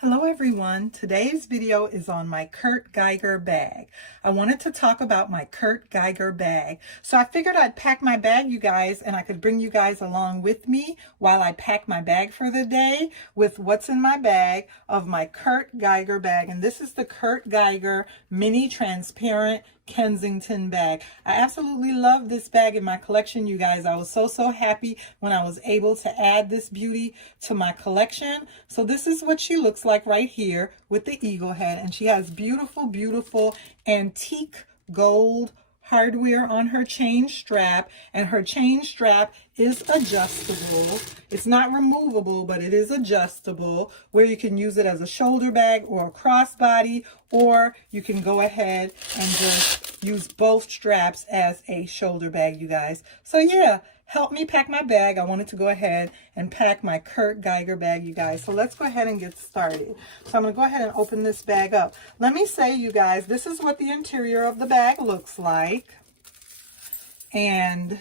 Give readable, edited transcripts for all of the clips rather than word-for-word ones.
Hello everyone, today's video is on my KURT Geiger bag. I wanted to talk about my KURT Geiger bag. So I figured I'd pack my bag, you guys, and I could bring you guys along with me while I pack my bag for the day with what's in my bag of my KURT Geiger bag. And this is the KURT Geiger Mini Transparent Kensington bag. I absolutely love this bag in my collection, you guys. I was so happy when I was able to add this beauty to my collection. So this is what she looks like right here with the eagle head, and she has beautiful antique gold hardware on her chain strap, and her chain strap is adjustable. It's not removable, but it is adjustable, where you can use it as a shoulder bag or a crossbody, or you can go ahead and just use both straps as a shoulder bag, you guys. So yeah, help me pack my bag. I wanted to go ahead and pack my KURT Geiger bag, you guys. So let's go ahead and get started. So I'm going to go ahead and open this bag up. Let me say, you guys, this is what the interior of the bag looks like. And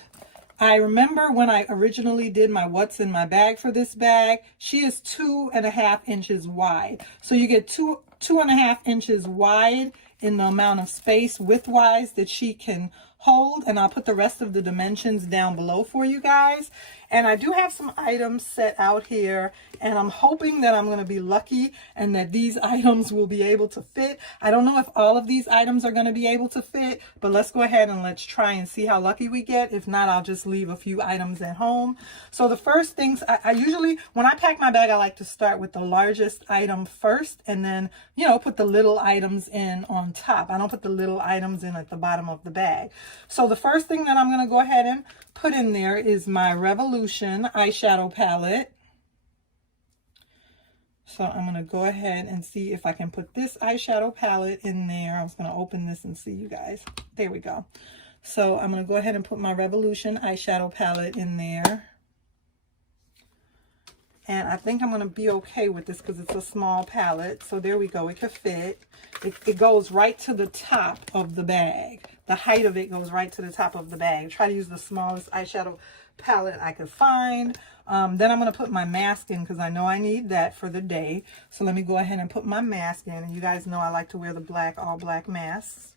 I remember when I originally did my what's in my bag for this bag, she is 2.5 inches wide. So you get 2.5 inches wide in the amount of space width-wise that she can hold, and I'll put the rest of the dimensions down below for you guys. And I do have some items set out here, and I'm hoping that I'm going to be lucky and that these items will be able to fit. I don't know if all of these items are going to be able to fit, but let's go ahead and let's try and see how lucky we get. If not, I'll just leave a few items at home. So the first things, I usually, when I pack my bag, I like to start with the largest item first, and then, you know, put the little items in on top. I don't put the little items in at the bottom of the bag. So the first thing that I'm going to go ahead and put in there is my Revolution eyeshadow palette. So I'm going to go ahead and see if I can put this eyeshadow palette in there. I was going to open this and see, you guys. There we go. So I'm going to go ahead and put my Revolution eyeshadow palette in there. And I think I'm going to be okay with this because it's a small palette. So there we go. It could fit. It goes right to the top of the bag. The height of it goes right to the top of the bag. Try to use the smallest eyeshadow palette I could find. Then I'm going to put my mask in because I know I need that for the day. So let me go ahead and put my mask in. And you guys know I like to wear the all black masks.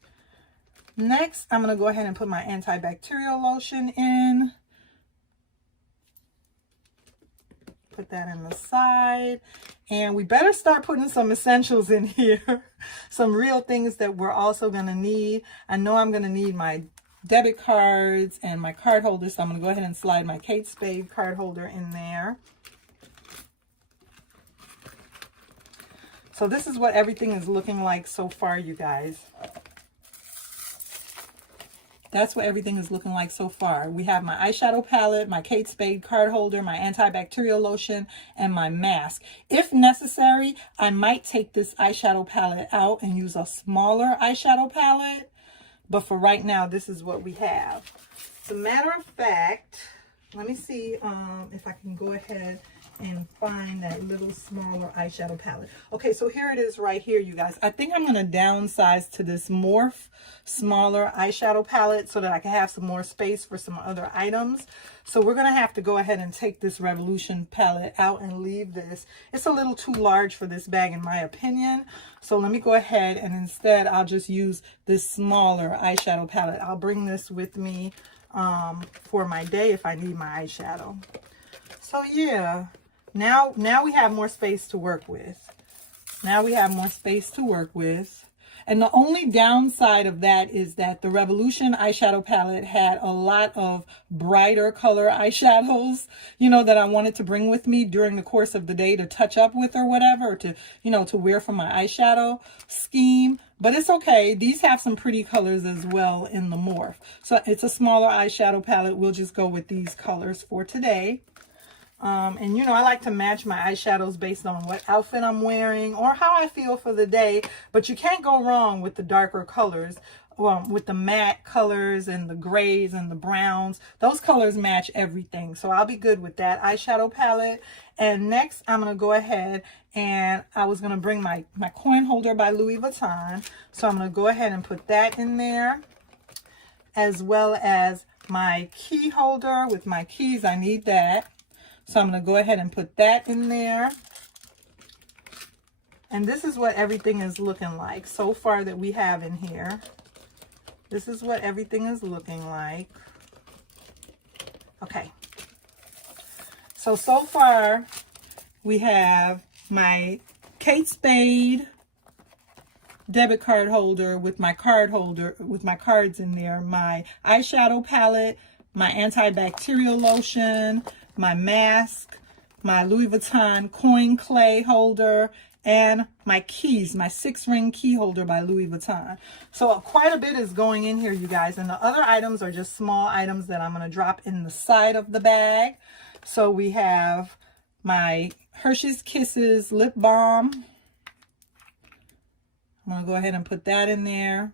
Next, I'm going to go ahead and put my antibacterial lotion in. Put that in the side, and we better start putting some essentials in here. Some real things that we're also going to need. I know I'm going to need my debit cards and my card holder, so I'm going to go ahead and slide my Kate Spade card holder in there. So this is what everything is looking like so far, you guys. That's what everything is looking like so far. We have my eyeshadow palette, my Kate Spade card holder, my antibacterial lotion, and my mask. If necessary, I might take this eyeshadow palette out and use a smaller eyeshadow palette. But for right now, this is what we have. As a matter of fact, let me see if I can go ahead and find that little smaller eyeshadow palette. Okay, so here it is right here, you guys. I think I'm going to downsize to this Morph smaller eyeshadow palette so that I can have some more space for some other items. So we're going to have to go ahead and take this Revolution palette out and leave this. It's a little too large for this bag in my opinion. So let me go ahead and instead I'll just use this smaller eyeshadow palette. I'll bring this with me for my day if I need my eyeshadow. So yeah. Now we have more space to work with. Now we have more space to work with. And the only downside of that is that the Revolution eyeshadow palette had a lot of brighter color eyeshadows, you know, that I wanted to bring with me during the course of the day to touch up with or whatever, or to, you know, to wear for my eyeshadow scheme. But it's okay. These have some pretty colors as well in the Morph. So it's a smaller eyeshadow palette. We'll just go with these colors for today. And you know, I like to match my eyeshadows based on what outfit I'm wearing or how I feel for the day, but you can't go wrong with the darker colors, with the matte colors and the grays and the browns. Those colors match everything, so I'll be good with that eyeshadow palette. And next I'm going to go ahead and I was going to bring my coin holder by Louis Vuitton, so I'm going to go ahead and put that in there, as well as my key holder with my keys. I need that. So I'm going to go ahead and put that in there. And this is what everything is looking like so far that we have in here. This is what everything is looking like. Okay. So far we have my Kate Spade debit card holder with my card holder, with my cards in there, my eyeshadow palette, my antibacterial lotion, my mask, my Louis Vuitton coin clay holder, and my keys, my 6-ring key holder by Louis Vuitton. So quite a bit is going in here, you guys. And the other items are just small items that I'm going to drop in the side of the bag. So we have my Hershey's Kisses lip balm. I'm going to go ahead and put that in there.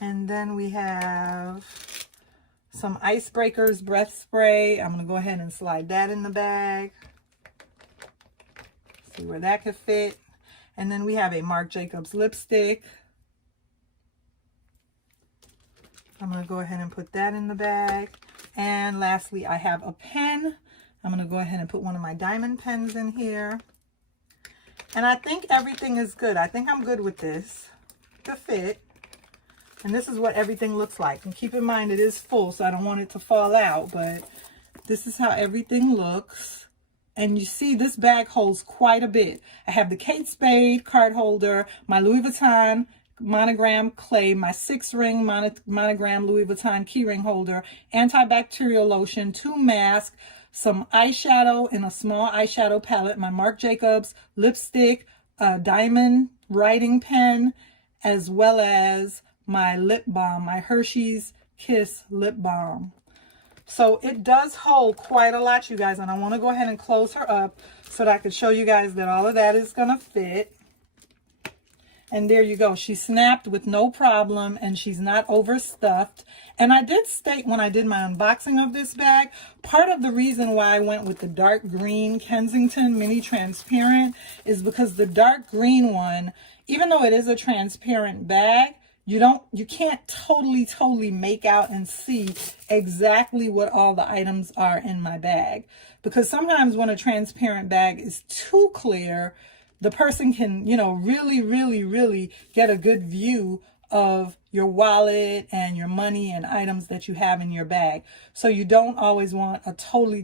And then we have some Icebreakers breath spray. I'm going to go ahead and slide that in the bag. See where that could fit. And then we have a Marc Jacobs lipstick. I'm going to go ahead and put that in the bag. And lastly, I have a pen. I'm going to go ahead and put one of my diamond pens in here. And I think everything is good. I think I'm good with this to fit. And this is what everything looks like. And keep in mind, it is full, so I don't want it to fall out. But this is how everything looks. And you see, this bag holds quite a bit. I have the Kate Spade card holder, my Louis Vuitton monogram clay, my 6-ring monogram Louis Vuitton keyring holder, antibacterial lotion, 2 masks, some eyeshadow in a small eyeshadow palette, my Marc Jacobs lipstick, a diamond writing pen, as well as my lip balm, my Hershey's Kiss lip balm. So it does hold quite a lot, you guys, and I want to go ahead and close her up so that I could show you guys that all of that is going to fit. And there you go. She snapped with no problem, and she's not overstuffed. And I did state when I did my unboxing of this bag, part of the reason why I went with the dark green Kensington mini transparent is because the dark green one, even though it is a transparent bag, you can't totally make out and see exactly what all the items are in my bag. Because sometimes when a transparent bag is too clear, the person can, really get a good view of your wallet and your money and items that you have in your bag. So you don't always want a totally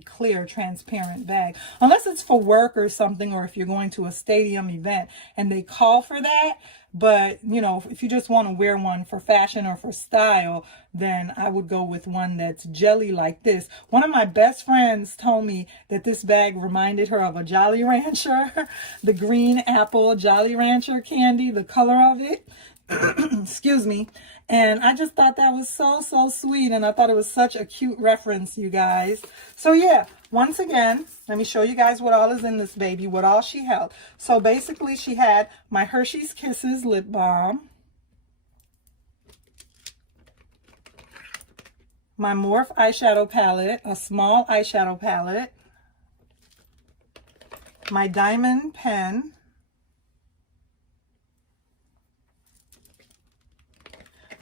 clear, transparent bag. Unless it's for work or something, or if you're going to a stadium event and they call for that. But, if you just want to wear one for fashion or for style, then I would go with one that's jelly like this. One of my best friends told me that this bag reminded her of a Jolly Rancher, the green apple Jolly Rancher candy, the color of it. Excuse me. And I just thought that was so sweet. And I thought it was such a cute reference, you guys. So yeah, once again, let me show you guys what all is in this baby, what all she held. So basically she had my Hershey's Kisses lip balm, my Morphe eyeshadow palette, a small eyeshadow palette, my diamond pen,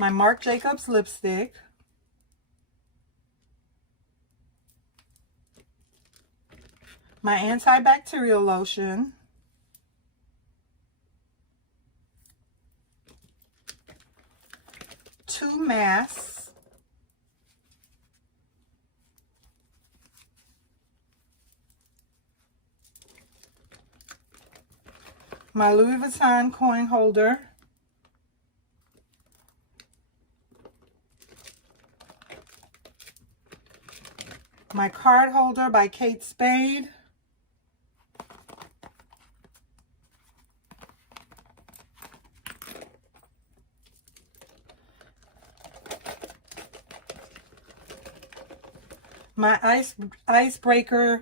my Marc Jacobs lipstick, my antibacterial lotion, two masks, my Louis Vuitton coin holder, my card holder by Kate Spade, my Icebreaker